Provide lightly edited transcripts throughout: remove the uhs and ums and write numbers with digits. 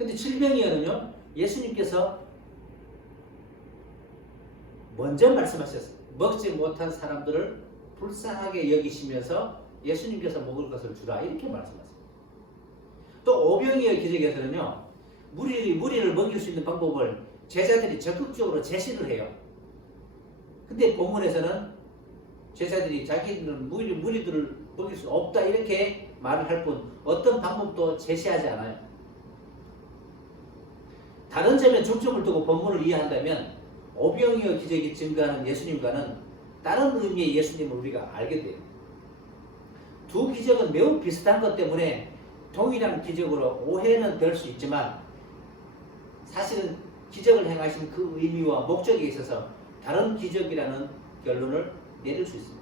근데 칠병이어는요, 예수님께서 먼저 말씀하셨어요. 먹지 못한 사람들을 불쌍하게 여기시면서 예수님께서 먹을 것을 주라 이렇게 말씀하세요. 또 오병이어 기적에서는요, 무리를 먹일 수 있는 방법을 제자들이 적극적으로 제시를 해요. 근데 본문에서는 제자들이 자기들은 무리들을 먹일 수 없다 이렇게 말을 할 뿐 어떤 방법도 제시하지 않아요. 다른 점에 중점을 두고 본문을 이해한다면 오병이어 기적이 증거하는 예수님과는 다른 의미의 예수님을 우리가 알게 돼요. 두 기적은 매우 비슷한 것 때문에 동일한 기적으로 오해는 될 수 있지만 사실은 기적을 행하신 그 의미와 목적에 있어서 다른 기적이라는 결론을 내릴 수 있습니다.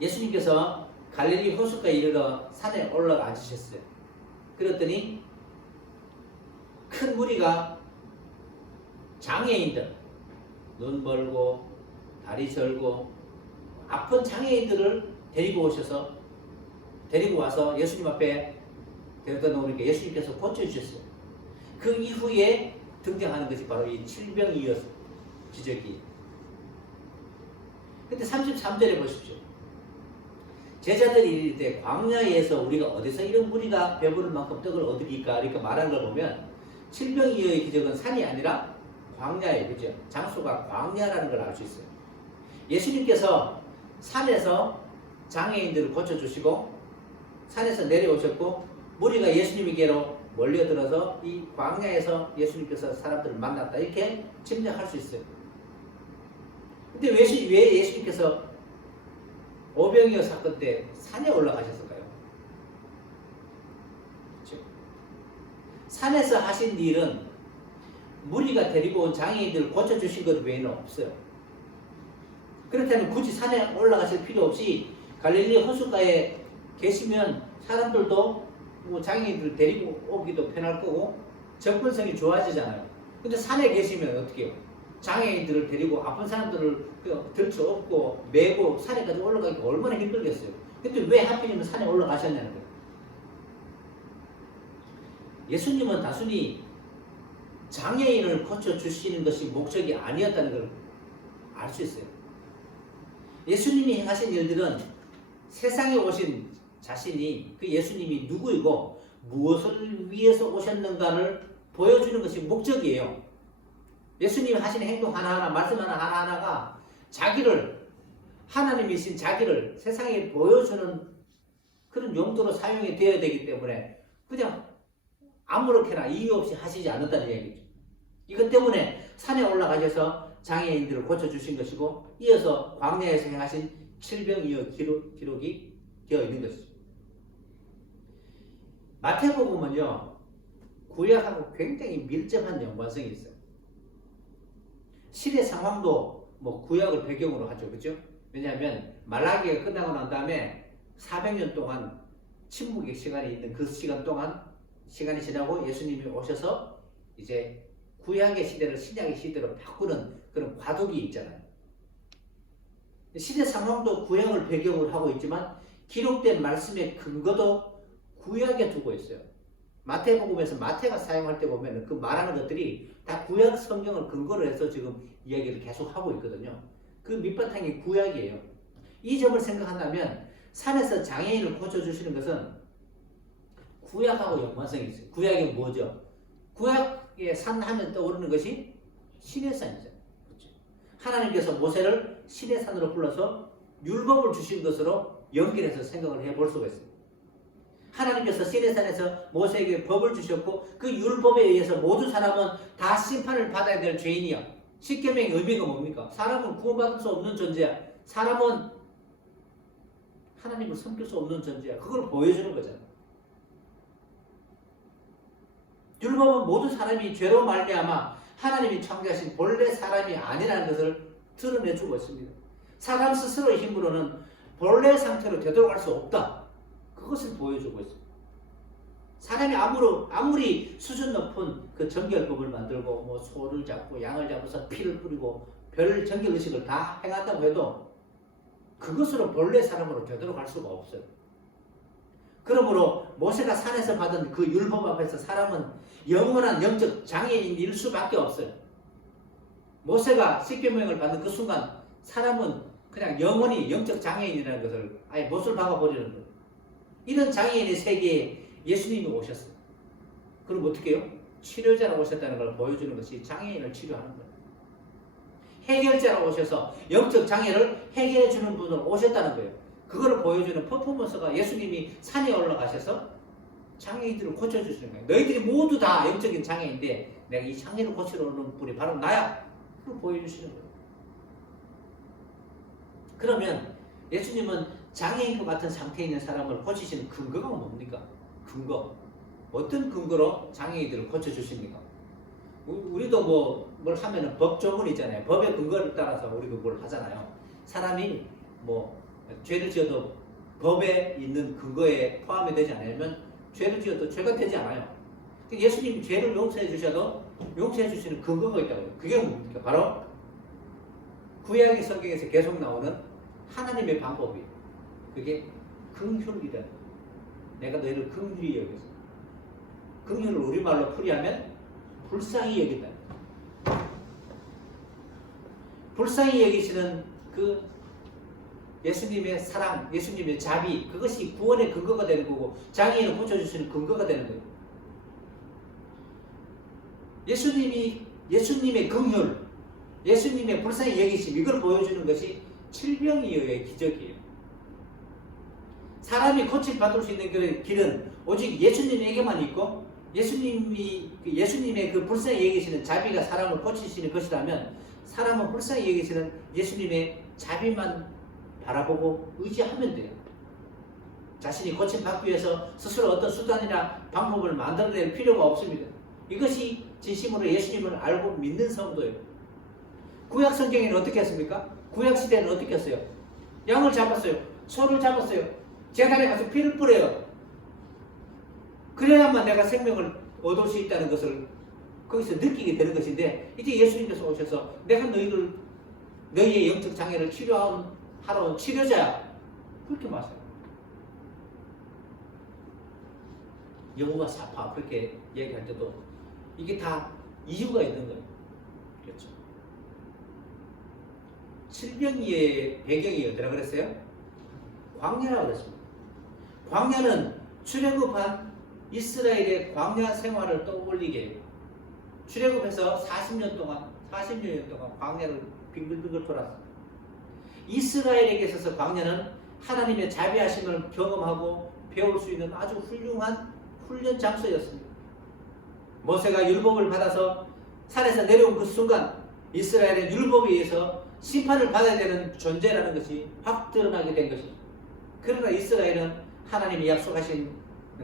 예수님께서 갈릴리 호숫가에 이르러 산에 올라가 앉으셨어요. 그랬더니 큰 무리가 장애인들, 눈 멀고 다리 절고 아픈 장애인들을 데리고 와서 예수님 앞에 데려다 놓으니까 예수님께서 고쳐주셨어요. 그 이후에 등장하는 것이 바로 이 칠병이어 기적이. 근데 33절에 보십시오. 제자들이 이를 때 광야에서 우리가 어디서 이런 무리가 배부를 만큼 떡을 얻으리까 이렇게 말하는 걸 보면 칠병이어의 기적은 산이 아니라 광야에, 그죠? 장소가 광야라는 걸 알 수 있어요. 예수님께서 산에서 장애인들을 고쳐주시고 산에서 내려오셨고 무리가 예수님에게로 몰려들어서 이 광야에서 예수님께서 사람들을 만났다 이렇게 짐작할 수 있어요. 근데 왜 예수님께서 오병이어 사건 때 산에 올라가셨을까요? 그렇죠? 산에서 하신 일은 무리가 데리고 온 장애인들을 고쳐주신 것 외에는 없어요. 그렇다면 굳이 산에 올라가실 필요 없이 갈릴리 호숫가에 계시면 사람들도 뭐 장애인들을 데리고 오기도 편할 거고 접근성이 좋아지잖아요. 근데 산에 계시면 어떻게 해요? 장애인들을 데리고 아픈 사람들을 들쳐 업고 메고 산에까지 올라가기 얼마나 힘들겠어요. 근데 왜 하필이면 산에 올라가셨냐는 거예요. 예수님은 단순히 장애인을 고쳐주시는 것이 목적이 아니었다는 걸 알 수 있어요. 예수님이 행하신 일들은 세상에 오신 자신이 그 예수님이 누구이고 무엇을 위해서 오셨는가를 보여주는 것이 목적이에요. 예수님이 하시는 행동 하나하나, 말씀 하나하나가 자기를, 하나님이신 자기를 세상에 보여주는 그런 용도로 사용이 되어야 되기 때문에 그냥 아무렇게나 이유 없이 하시지 않았다는 얘기죠. 이것 때문에 산에 올라가셔서 장애인들을 고쳐주신 것이고 이어서 광야에서 행하신 칠병이어 기록이 되어 있는 것이죠. 마태복음은요, 구약하고 굉장히 밀접한 연관성이 있어요. 시대 상황도 뭐 구약을 배경으로 하죠. 그렇죠? 왜냐하면 말라기가 끝나고 난 다음에 400년 동안 침묵의 시간이 있는 그 시간 동안 시간이 지나고 예수님이 오셔서 이제 구약의 시대를 신약의 시대로 바꾸는 그런 과도기 있잖아요. 시대 상황도 구약을 배경으로 하고 있지만 기록된 말씀의 근거도 구약에 두고 있어요. 마태복음에서 마태가 사용할 때 보면 그 말하는 것들이 다 구약 성경을 근거로 해서 지금 이야기를 계속 하고 있거든요. 그 밑바탕이 구약이에요. 이 점을 생각한다면 산에서 장애인을 고쳐주시는 것은 구약하고 연관성이 있어요. 구약이 뭐죠? 구약의 산 하면 떠오르는 것이 시내산이죠. 그렇죠? 하나님께서 모세를 시내산으로 불러서 율법을 주신 것으로 연결해서 생각을 해볼 수가 있어요. 하나님께서 시내산에서 모세에게 법을 주셨고 그 율법에 의해서 모든 사람은 다 심판을 받아야 될 죄인이야. 십계명의 의미가 뭡니까? 사람은 구원받을 수 없는 존재야. 사람은 하나님을 섬길 수 없는 존재야. 그걸 보여주는 거잖아. 율법은 모든 사람이 죄로 말미암아 하나님이 창조하신 본래 사람이 아니라는 것을 드러내주고 있습니다. 사람 스스로의 힘으로는 본래 상태로 되돌아갈 수 없다. 그것을 보여주고 있습니다. 사람이 아무리 수준 높은 그 정결법을 만들고 뭐 소를 잡고 양을 잡아서 피를 뿌리고 별 정결의식을 다 행한다고 해도 그것으로 본래 사람으로 되돌아갈 수가 없어요. 그러므로 모세가 산에서 받은 그 율법 앞에서 사람은 영원한 영적 장애인일 수밖에 없어요. 모세가 십계명을 받는 그 순간 사람은 그냥 영원히 영적 장애인이라는 것을 아예 못을 박아버리는 거예요. 이런 장애인의 세계에 예수님이 오셨어요. 그럼 어떻게 해요? 치료자로 오셨다는 걸 보여주는 것이 장애인을 치료하는 거예요. 해결자로 오셔서 영적 장애를 해결해 주는 분으로 오셨다는 거예요. 그거를 보여주는 퍼포먼스가 예수님이 산에 올라가셔서 장애인들을 고쳐주시는 거예요. 너희들이 모두 다 영적인 장애인데 내가 이 장애를 고치러 오는 분이 바로 나야. 그걸 보여주시는 거예요. 그러면 예수님은 장애인과 같은 상태에 있는 사람을 고치시는 근거가 뭡니까? 근거. 어떤 근거로 장애인들을 고쳐주십니까? 우리도 뭘 하면은 법조문 있잖아요. 법의 근거를 따라서 우리가 뭘 하잖아요. 사람이 죄를 지어도 법에 있는 근거에 포함이 되지 않으면 죄를 지어도 죄가 되지 않아요. 예수님이 죄를 용서해 주셔도 용서해 주시는 근거가 있다고요. 그게 뭡니까? 바로 구약의 성경에서 계속 나오는 하나님의 방법이에요. 그게 긍휼이라는 거예요. 내가 너희를 긍휼히 여겼어. 긍휼을 우리말로 풀이하면 불쌍히 여긴다. 불쌍히 여기시는 그 예수님의 사랑, 예수님의 자비, 그것이 구원의 근거가 되는 거고 장애인을 고쳐주시는 근거가 되는 거예요. 예수님의 긍휼, 예수님의 불쌍히 여기심, 이걸 보여주는 것이 칠병이어의 기적이에요. 사람이 고침받을 수 있는 길은 오직 예수님에게만 있고 예수님의 그 불쌍히 여기시는 자비가 사람을 고치시는 것이라면 사람은 불쌍히 여기시는 예수님의 자비만 바라보고 의지하면 돼요. 자신이 고침받기 위해서 스스로 어떤 수단이나 방법을 만들어낼 필요가 없습니다. 이것이 진심으로 예수님을 알고 믿는 성도예요. 구약 성경에는 어떻게 했습니까? 구약 시대는 어떻게 했어요? 양을 잡았어요. 소를 잡았어요. 제단에 가서 피를 뿌려요. 그래야만 내가 생명을 얻을 수 있다는 것을 거기서 느끼게 되는 것인데 이제 예수님께서 오셔서 내가 너희의 영적 장애를 치료하러 온 치료자야. 그렇게 말해요. 여호와 사파 그렇게 얘기할 때도 이게 다 이유가 있는 거예요. 그렇죠. 칠병이의 배경이 어디라 그랬어요? 광야라고 그랬습니다. 광야는 출애굽한 이스라엘의 광야 생활을 떠올리게 해요. 출애굽해서 40년 동안 광야를 빙글빙글 돌았어요. 이스라엘에게 있어서 광야는 하나님의 자비하심을 경험하고 배울 수 있는 아주 훌륭한 훈련 장소였습니다. 모세가 율법을 받아서 산에서 내려온 그 순간 이스라엘은 율법에 의해서 심판을 받아야 되는 존재라는 것이 확 드러나게 된 것입니다. 그러나 이스라엘은 하나님이 약속하신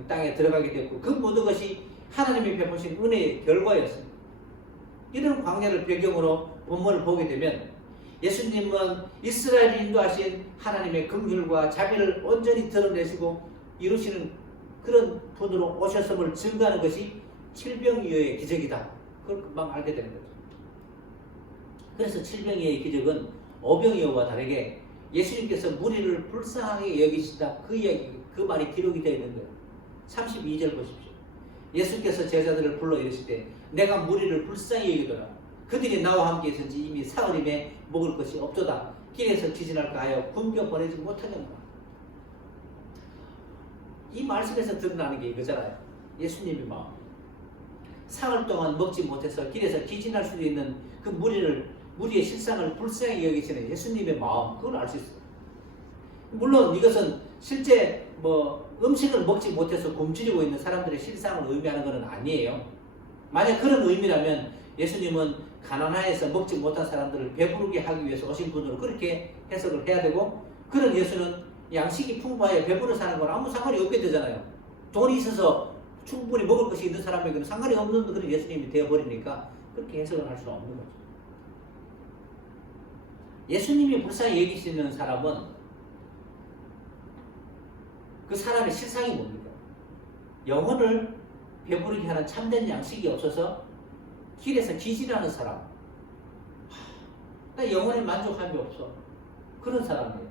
땅에 들어가게 됐고 그 모든 것이 하나님이 베푸신 은혜의 결과였습니다. 이런 광야를 배경으로 본문을 보게 되면 예수님은 이스라엘이 인도하신 하나님의 긍휼과 자비를 온전히 드러내시고 이루시는 그런 분으로 오셨음을 증거하는 것이 칠병이어의 기적이다. 그걸 금방 알게 되는 거죠. 그래서 칠병이어의 기적은 오병이어와 다르게 예수님께서 무리를 불쌍하게 여기시다. 그 이야기, 그 말이 기록이 되어 있는 거예요. 32절 보십시오. 예수께서 제자들을 불러 이르시되 내가 무리를 불쌍히 여기더라. 그들이 나와 함께 있은지 이미 사흘임에 먹을 것이 없도다. 길에서 기진할까 하여 굶겨 보내지 못하겠노라. 이 말씀에서 드러나는 게 이거잖아요. 예수님의 마음. 사흘 동안 먹지 못해서 길에서 기진할 수도 있는 그 무리의 실상을 불쌍히 여기시는 예수님의 마음, 그걸 알 수 있어요. 물론 이것은 실제 음식을 먹지 못해서 굶주리고 있는 사람들의 실상을 의미하는 것은 아니에요. 만약 그런 의미라면 예수님은 가난하여서 먹지 못한 사람들을 배부르게 하기 위해서 오신 분으로 그렇게 해석을 해야 되고, 그런 예수는 양식이 풍부하여 배부르게 사는 건 아무 상관이 없게 되잖아요. 돈이 있어서 충분히 먹을 것이 있는 사람에게는 상관이 없는 그런 예수님이 되어버리니까 그렇게 해석을 할 수는 없는 거죠. 예수님이 불쌍히 여기시는 사람은 그 사람의 실상이 뭡니까? 영혼을 배부르게 하는 참된 양식이 없어서 길에서 기진하는 사람. 나 영혼에 만족함이 없어. 그런 사람이에요.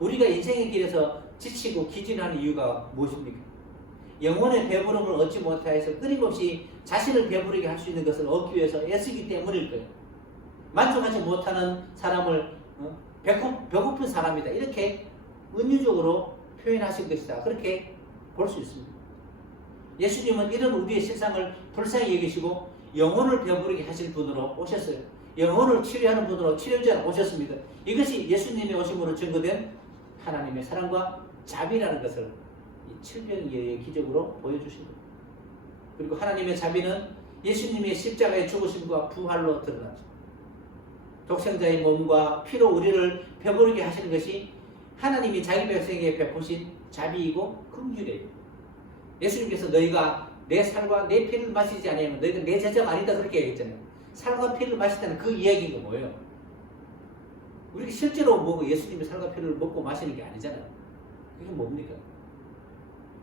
우리가 인생의 길에서 지치고 기진하는 이유가 무엇입니까? 영혼의 배부름을 얻지 못하여서 끊임없이 자신을 배부르게 할 수 있는 것을 얻기 위해서 애쓰기 때문일 거예요. 만족하지 못하는 사람을 배고픈 사람이다, 이렇게 은유적으로 표현하신 것이다, 그렇게 볼 수 있습니다. 예수님은 이런 우리의 실상을 불쌍히 여기시고 영혼을 배부르게 하실 분으로 오셨어요. 영혼을 치료하는 분으로 치료자로 오셨습니다. 이것이 예수님의 오심으로 증거된 하나님의 사랑과 자비라는 것을 이 칠병이의 기적으로 보여주신 겁니다. 그리고 하나님의 자비는 예수님의 십자가의 죽으심과 부활로 드러나죠. 독생자의 몸과 피로 우리를 배부르게 하시는 것이 하나님이 자기 백성에게 베푸신 자비이고 긍휼이에요. 예수님께서 너희가 내 살과 내 피를 마시지 않으면 너희가 내 제자가 아니다, 그렇게 얘기했잖아요. 살과 피를 마시다는 그 이야기가 뭐예요? 우리가 실제로 뭐 예수님의 살과 피를 먹고 마시는 게 아니잖아요. 그게 뭡니까?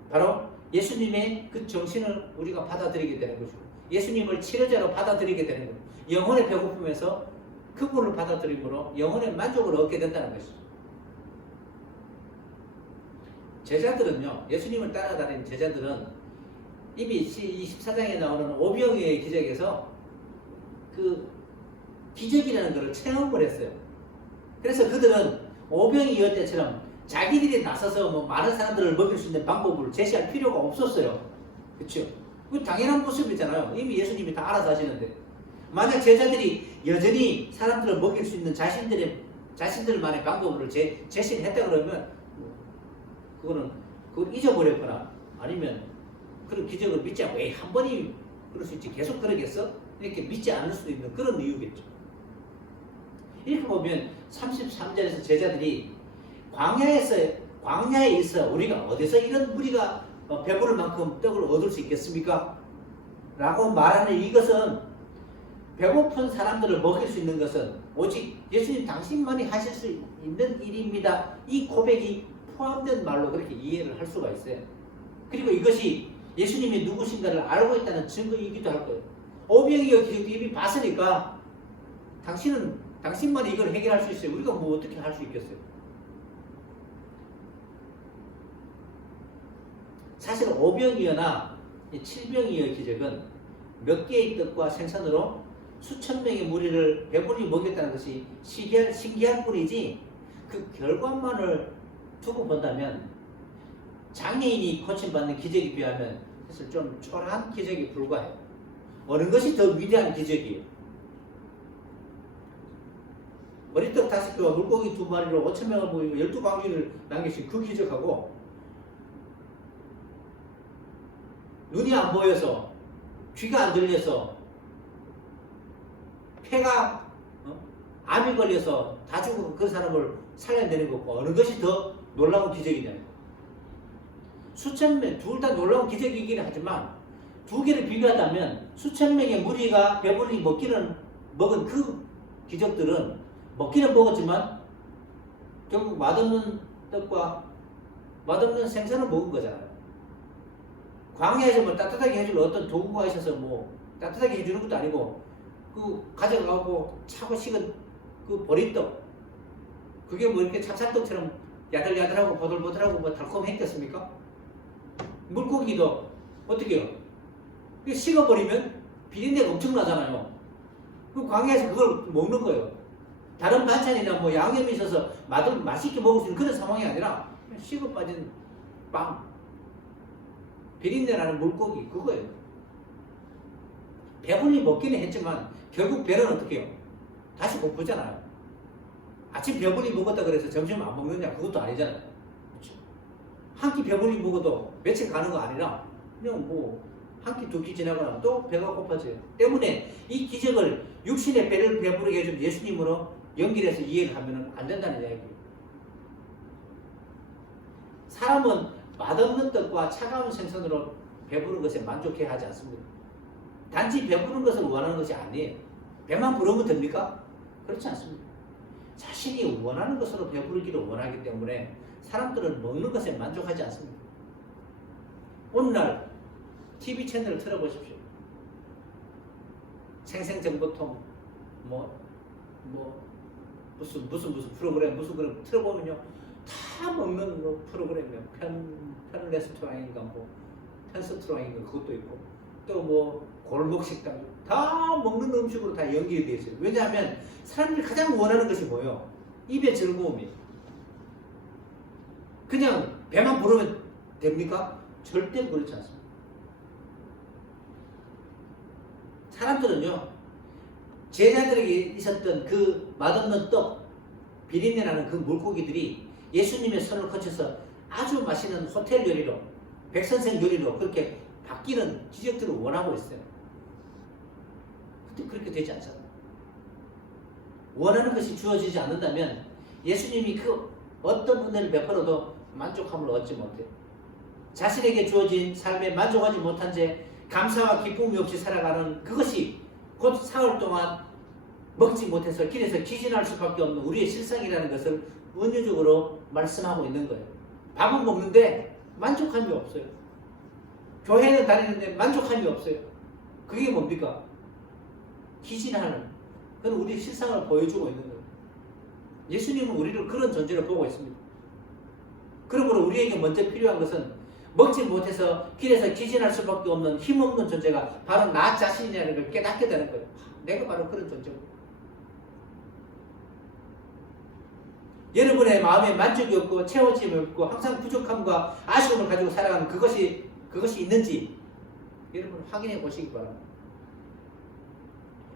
바로 예수님의 그 정신을 우리가 받아들이게 되는 것이고, 예수님을 치료자로 받아들이게 되는 거예요. 영혼의 배고픔에서 그분을 받아들임으로 영혼의 만족을 얻게 된다는 것이죠. 제자들은요, 예수님을 따라다니는 제자들은 이미 14장에 나오는 오병이어의 기적에서 그 기적이라는 것을 체험을 했어요. 그래서 그들은 오병이어 때처럼 자기들이 나서서 뭐 많은 사람들을 먹일 수 있는 방법을 제시할 필요가 없었어요. 그렇죠? 그 당연한 모습이잖아요. 이미 예수님이 다 알아서 하시는데, 만약 제자들이 여전히 사람들을 먹일 수 있는 자신들만의 방법을 제시를 했다 그러면 그걸 잊어버렸거나 아니면 그런 기적을 믿지 않고 에이, 한 번이 그럴 수 있지 계속 그러겠어? 이렇게 믿지 않을 수도 있는 그런 이유겠죠. 이렇게 보면 33절에서 제자들이 광야에 있어 우리가 어디서 이런 무리가 배부를 만큼 떡을 얻을 수 있겠습니까? 라고 말하는 이것은, 배고픈 사람들을 먹일 수 있는 것은 오직 예수님 당신만이 하실 수 있는 일입니다, 이 고백이 포함된 말로 그렇게 이해를 할 수가 있어요. 그리고 이것이 예수님이 누구신가를 알고 있다는 증거이기도 할 거예요. 오병이어 기적도 이미 봤으니까 당신만이 이걸 해결할 수 있어요. 우리가 뭐 어떻게 할 수 있겠어요? 사실 오병이어나 칠병이어 기적은 몇 개의 떡과 생선으로 수천 명의 무리를 배불리 먹였다는 것이 신기할 뿐이지, 그 결과만을 두고 본다면 장애인이 고침받는 기적에 비하면 사실 좀 초라한 기적에 불과해요. 어느 것이 더 위대한 기적이에요? 머리떡 5개와 물고기 2마리로 5,000명을 모이고 12광주를 남기신 그 기적하고, 눈이 안 보여서, 귀가 안 들려서, 폐가 암이 걸려서 다 죽은 그 사람을 살려내는 것과 어느 것이 더 놀라운 기적이냐면, 수천 명, 둘 다 놀라운 기적이긴 하지만 두 개를 비교하자면 수천 명의 무리가 배불리 먹은 그 기적들은 먹기는 먹었지만 결국 맛없는 떡과 맛없는 생선을 먹은 거잖아요. 광야에서 뭐 따뜻하게 해줄 어떤 도구가 있어서 뭐 따뜻하게 해주는 것도 아니고, 그 가져가고 차고 식은 그 보리떡, 그게 뭐 이렇게 찹쌀떡처럼 야들야들하고 보들보들하고 뭐 달콤했겠습니까? 물고기도 어떻게 해요? 식어버리면 비린내가 엄청나잖아요. 그 광야에서 그걸 먹는 거예요. 다른 반찬이나 뭐 양념이 있어서 맛있게 먹을 수 있는 그런 상황이 아니라 식어 빠진 빵, 비린내 나는 물고기, 그거예요. 배불리 먹기는 했지만 결국 배는 어떻게 해요? 다시 고프잖아요. 아침 배불리 먹었다 그래서 점심 안 먹느냐? 그것도 아니잖아요. 그렇죠? 한 끼 배불리 먹어도 며칠 가는 거 아니라 그냥 뭐 한 끼 두 끼 지나가면 또 배가 고파져요. 때문에 이 기적을 육신의 배를 배부르게 해준 예수님으로 연결해서 이해를 하면 안 된다는 이야기예요. 사람은 맛없는 떡과 차가운 생선으로 배부른 것에 만족해야 하지 않습니다. 단지 배부른 것을 원하는 것이 아니에요. 배만 부르면 됩니까? 그렇지 않습니다. 자신이 원하는 것으로 배부르기를 원하기 때문에 사람들은 먹는 것에 만족하지 않습니다. 오늘날 TV 채널을 틀어보십시오. 생생정보통 무슨 프로그램 틀어보면요, 다 먹는 뭐 프로그램이야. 편레스토랑인가 뭐 편스토랑인가 그것도 있고 또 뭐 골목 식당 다 먹는 음식으로 다 연결되어 있어요. 왜냐하면 사람들이 가장 원하는 것이 뭐예요? 입의 즐거움이에요. 그냥 배만 부르면 됩니까? 절대 그렇지 않습니다. 사람들은요, 제자들에게 있었던 그 맛없는 떡, 비린내나는 그 물고기들이 예수님의 손을 거쳐서 아주 맛있는 호텔 요리로, 백선생 요리로 그렇게 바뀌는 기적들을 원하고 있어요. 근데 그렇게 되지 않잖아요. 원하는 것이 주어지지 않는다면 예수님이 그 어떤 은혜를 베풀어도 만족함을 얻지 못해요. 자신에게 주어진 삶에 만족하지 못한 채 감사와 기쁨이 없이 살아가는 그것이 곧 사흘 동안 먹지 못해서 길에서 기진할 수밖에 없는 우리의 실상이라는 것을 은유적으로 말씀하고 있는 거예요. 밥은 먹는데 만족함이 없어요. 교회는 다니는데 만족함이 없어요. 그게 뭡니까? 기진하는 그건 우리의 실상을 보여주고 있는 거예요. 예수님은 우리를 그런 존재로 보고 있습니다. 그러므로 우리에게 먼저 필요한 것은 먹지 못해서 길에서 기진할 수밖에 없는 힘없는 존재가 바로 나 자신이라는 걸 깨닫게 되는 거예요. 내가 바로 그런 존재고. 여러분의 마음에 만족이 없고 채워짐이 없고 항상 부족함과 아쉬움을 가지고 살아가는 그것이 있는지 여러분 확인해 보시기 바랍니다.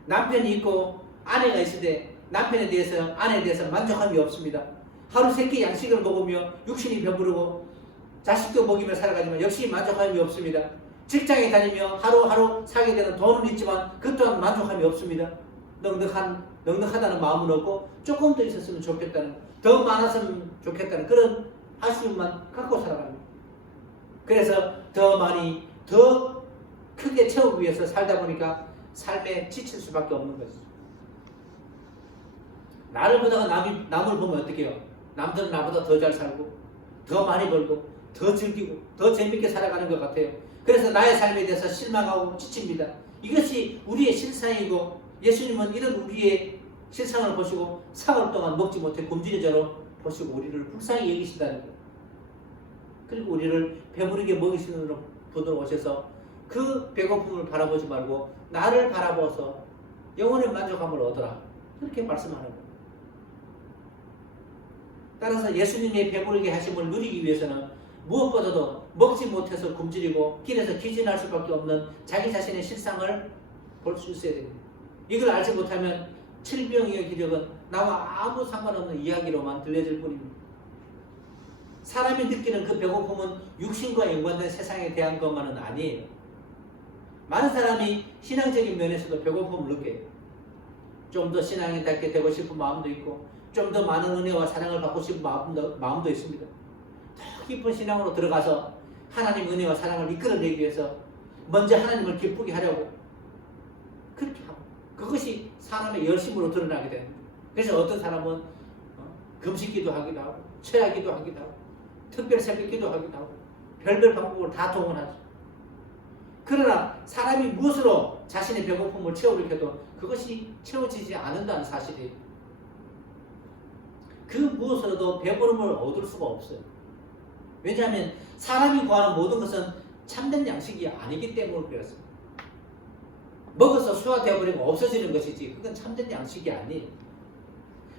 남편이 있고 아내가 있을 때 남편에 대해서 아내에 대해서 만족함이 없습니다. 하루 3끼 양식을 먹으며 육신이 배부르고 자식도 먹이며 살아가지만 역시 만족함이 없습니다. 직장에 다니며 하루하루 살게 되는 돈은 있지만 그 또한 만족함이 없습니다. 넉넉하다는 마음은 없고 조금 더 있었으면 좋겠다는, 더 많았으면 좋겠다는 그런 아쉬움만 갖고 살아갑니다. 그래서 더 많이 더 크게 채우기 위해서 살다 보니까 삶에 지칠 수밖에 없는 거죠. 나를 보다가 남을 보면 어떻게 해요? 남들은 나보다 더 잘 살고 더 많이 벌고 더 즐기고 더 재밌게 살아가는 것 같아요. 그래서 나의 삶에 대해서 실망하고 지칩니다. 이것이 우리의 실상이고 예수님은 이런 우리의 실상을 보시고 사흘 동안 먹지 못해 굶주린 자로 보시고 우리를 불쌍히 여기신다는 거예요. 그리고 우리를 배부르게 먹이시는 분으로 오셔서 그 배고픔을 바라보지 말고 나를 바라보아서 영혼의 만족함을 얻어라. 그렇게 말씀하는 거예요. 따라서 예수님의 배부르게 하심을 누리기 위해서는 무엇보다도 먹지 못해서 굶주리고 길에서 기진할 수밖에 없는 자기 자신의 실상을 볼 수 있어야 됩니다. 이걸 알지 못하면 칠병의 기적은 나와 아무 상관없는 이야기로만 들려질 뿐입니다. 사람이 느끼는 그 배고픔은 육신과 연관된 세상에 대한 것만은 아니에요. 많은 사람이 신앙적인 면에서도 배고픔을 느껴요. 좀 더 신앙이 닿게 되고 싶은 마음도 있고 좀 더 많은 은혜와 사랑을 받고 싶은 마음도 있습니다. 더 깊은 신앙으로 들어가서 하나님 은혜와 사랑을 이끌어내기 위해서 먼저 하나님을 기쁘게 하려고 그렇게 하고 그것이 사람의 열심으로 드러나게 됩니다. 그래서 어떤 사람은 금식기도 하기도 하고 최하기도 하기도 하고 특별 새벽기도 하기도 하고 별별 방법을 다 동원하죠. 그러나 사람이 무엇으로 자신의 배고픔을 채우려 해도 그것이 채워지지 않는다는 사실이에요. 그 무엇으로도 배부름을 얻을 수가 없어요. 왜냐하면 사람이 구하는 모든 것은 참된 양식이 아니기 때문에 그렇습니다. 먹어서 소화되어버리고 없어지는 것이지 그건 참된 양식이 아니에요.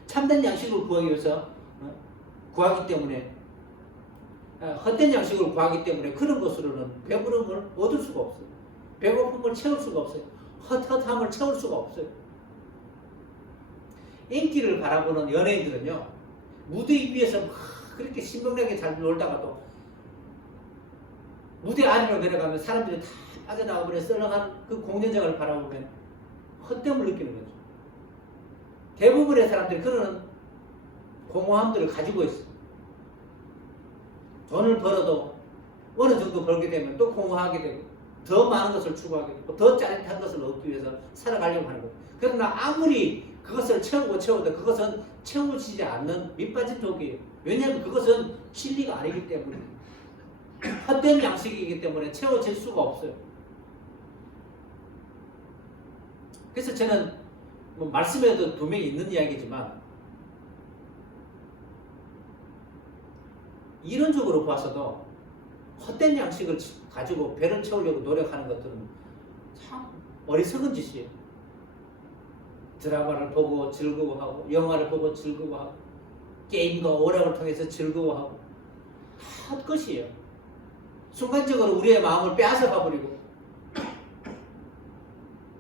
참된 양식을 구하기 위해서 구하기 때문에 헛된 양식을 구하기 때문에 그런 것으로는 배부름을 얻을 수가 없어요. 배고픔을 채울 수가 없어요. 헛헛함을 채울 수가 없어요. 인기를 바라보는 연예인들은요, 무대 위에서 막 그렇게 신명나게 잘 놀다가도 무대 아래로 내려가면 사람들이 다 빠져나와버려 썰렁한 그 공연장을 바라보면 헛됨을 느끼는 거죠. 대부분의 사람들이 그런 공허함들을 가지고 있어요. 돈을 벌어도 어느 정도 벌게 되면 또 공허하게 되고 더 많은 것을 추구하게 되고 더 짜릿한 것을 얻기 위해서 살아가려고 하는 거예요. 그러나 아무리 그것을 채워도 그것은 채워지지 않는 밑빠진 독이에요. 왜냐하면 그것은 진리가 아니기 때문에 헛된 양식이기 때문에 채워질 수가 없어요. 그래서 저는 뭐 말씀에도 분명히 있는 이야기지만 이론적으로 봐서도 헛된 양식을 가지고 배를 채우려고 노력하는 것들은 참 어리석은 짓이에요. 드라마를 보고 즐거워하고 영화를 보고 즐거워하고 게임과 오락을 통해서 즐거워하고 다 헛것이에요. 순간적으로 우리의 마음을 빼앗아 가버리고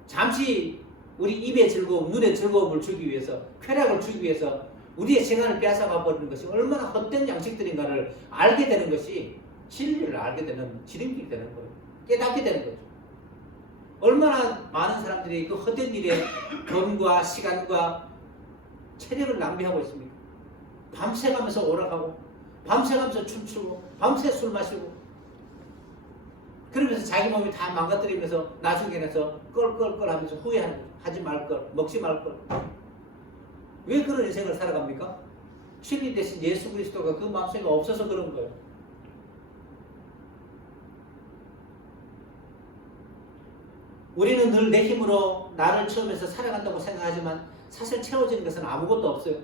잠시 우리 입의 즐거움, 눈의 즐거움을 주기 위해서, 쾌락을 주기 위해서 우리의 시간을 빼앗아 가버리는 것이 얼마나 헛된 양식들인가를 알게 되는 것이 진리를 알게 되는 지름길이 되는 거예요. 깨닫게 되는 거죠. 얼마나 많은 사람들이 그 헛된 일에 돈과 시간과 체력을 낭비하고 있습니까? 밤새가면서 오락하고 밤새가면서 춤추고 밤새 술 마시고 그러면서 자기 몸이 다 망가뜨리면서 나중에는 껄껄껄 하면서 후회하는 거죠. 하지 말걸, 먹지 말걸. 왜 그런 인생을 살아갑니까? 진리 대신 예수 그리스도가 그 마음속에 없어서 그런 거예요. 우리는 늘 내 힘으로 나를 채우면서 살아간다고 생각하지만 사실 채워지는 것은 아무것도 없어요.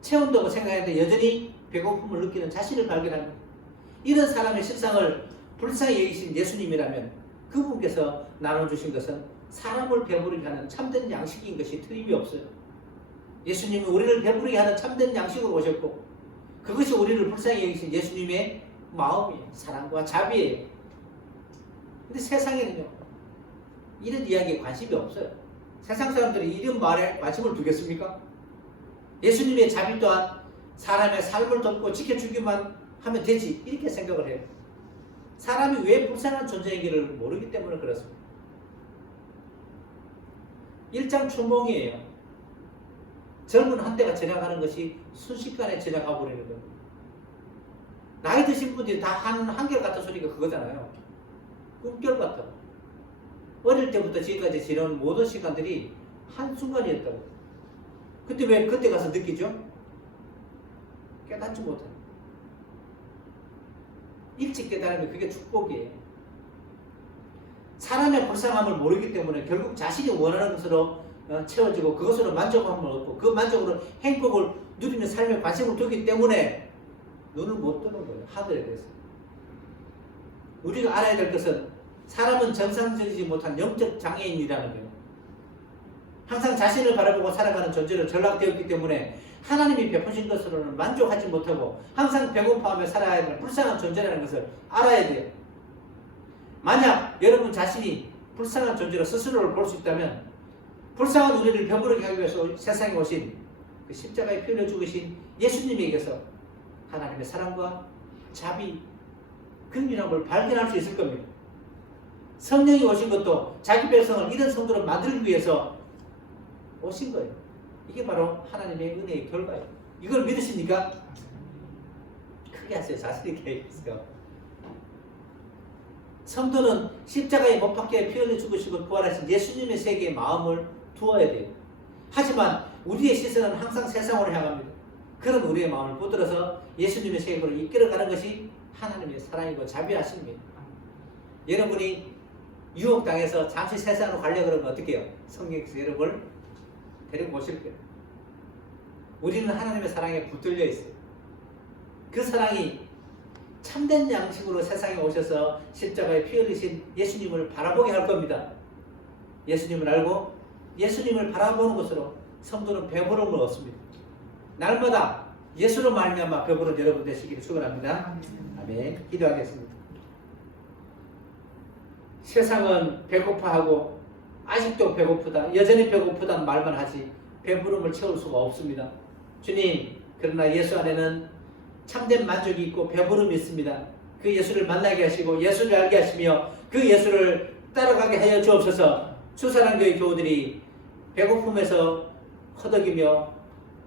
채운다고 생각하는데 여전히 배고픔을 느끼는 자신을 발견합니다. 이런 사람의 실상을 불쌍히 여기신 예수님이라면 그분께서 나눠주신 것은 사람을 배부르게 하는 참된 양식인 것이 틀림이 없어요. 예수님은 우리를 배부르게 하는 참된 양식으로 오셨고 그것이 우리를 불쌍히 여기신 예수님의 마음이에요. 사랑과 자비예요. 근데 세상에는요 이런 이야기에 관심이 없어요. 세상 사람들이 이런 말에 관심을 두겠습니까? 예수님의 자비 또한 사람의 삶을 돕고 지켜주기만 하면 되지 이렇게 생각을 해요. 사람이 왜 불쌍한 존재인지를 모르기 때문에 그렇습니다. 일장춘몽이에요. 젊은 한때가 지나가는 것이 순식간에 지나가 버리는 거예요. 나이 드신 분들이 다 한결같은 소리가 그거잖아요. 꿈결 같다. 어릴 때부터 지금까지 지나온 모든 시간들이 한순간이었다고. 그때 왜 그때 가서 느끼죠? 깨닫지 못해요. 일찍 깨달으면 그게 축복이에요. 사람의 불쌍함을 모르기 때문에 결국 자신이 원하는 것으로 채워지고 그것으로 만족함을 얻고 그 만족으로 행복을 누리는 삶에 관심을 두기 때문에 눈을 못 뜨는 거예요. 하늘에 대해서. 우리가 알아야 될 것은 사람은 정상적이지 못한 영적 장애인이라는 거예요. 항상 자신을 바라보고 살아가는 존재로 전락되었기 때문에 하나님이 베푸신 것으로는 만족하지 못하고 항상 배고파하며 살아야 하는 불쌍한 존재라는 것을 알아야 돼요. 만약 여러분 자신이 불쌍한 존재로 스스로를 볼 수 있다면 불쌍한 우리를 배부르게 하기 위해서 세상에 오신 그 십자가에 피를 죽으신 예수님에게서 하나님의 사랑과 자비, 긍휼함을 발견할 수 있을 겁니다. 성령이 오신 것도 자기 백성을 이런 성도로 만들기 위해서 오신 거예요. 이게 바로 하나님의 은혜의 결과예요. 이걸 믿으십니까? 크게 하세요. 자신 있게 얘기하세요. 성도는 십자가에 못 박혀 피 흘려 죽으시고 부활하신 예수님의 세계에 마음을 두어야 돼요. 하지만 우리의 시선은 항상 세상으로 향합니다. 그런 우리의 마음을 붙들어서 예수님의 세계로 이끌어가는 것이 하나님의 사랑이고 자비하심입니다. 여러분이 유혹당해서 잠시 세상으로 가려고 그러면 어떻게 해요? 성령께서 여러분을 데리고 오실 거예요. 우리는 하나님의 사랑에 붙들려 있어요. 그 사랑이 참된 양식으로 세상에 오셔서 십자가에 피 흘리신 예수님을 바라보게 할 겁니다. 예수님을 알고 예수님을 바라보는 것으로 성도는 배부름을 얻습니다. 날마다 예수로 말미암아 배부른 여러분 되시기를 축원합니다. 아멘. 기도하겠습니다. 세상은 배고파하고 아직도 배고프다, 여전히 배고프다는 말만 하지 배부름을 채울 수가 없습니다. 주님, 그러나 예수 안에는 참된 만족이 있고 배부름이 있습니다. 그 예수를 만나게 하시고 예수를 알게 하시며 그 예수를 따라가게 하여 주옵소서. 추사랑교회 교우들이 배고픔에서 허덕이며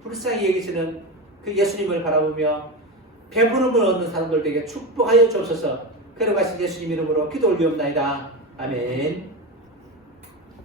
불쌍히 여기시는 그 예수님을 바라보며 배부름을 얻는 사람들에게 축복하여 주옵소서. 걸어가신 예수님 이름으로 기도 올리옵나이다. 아멘.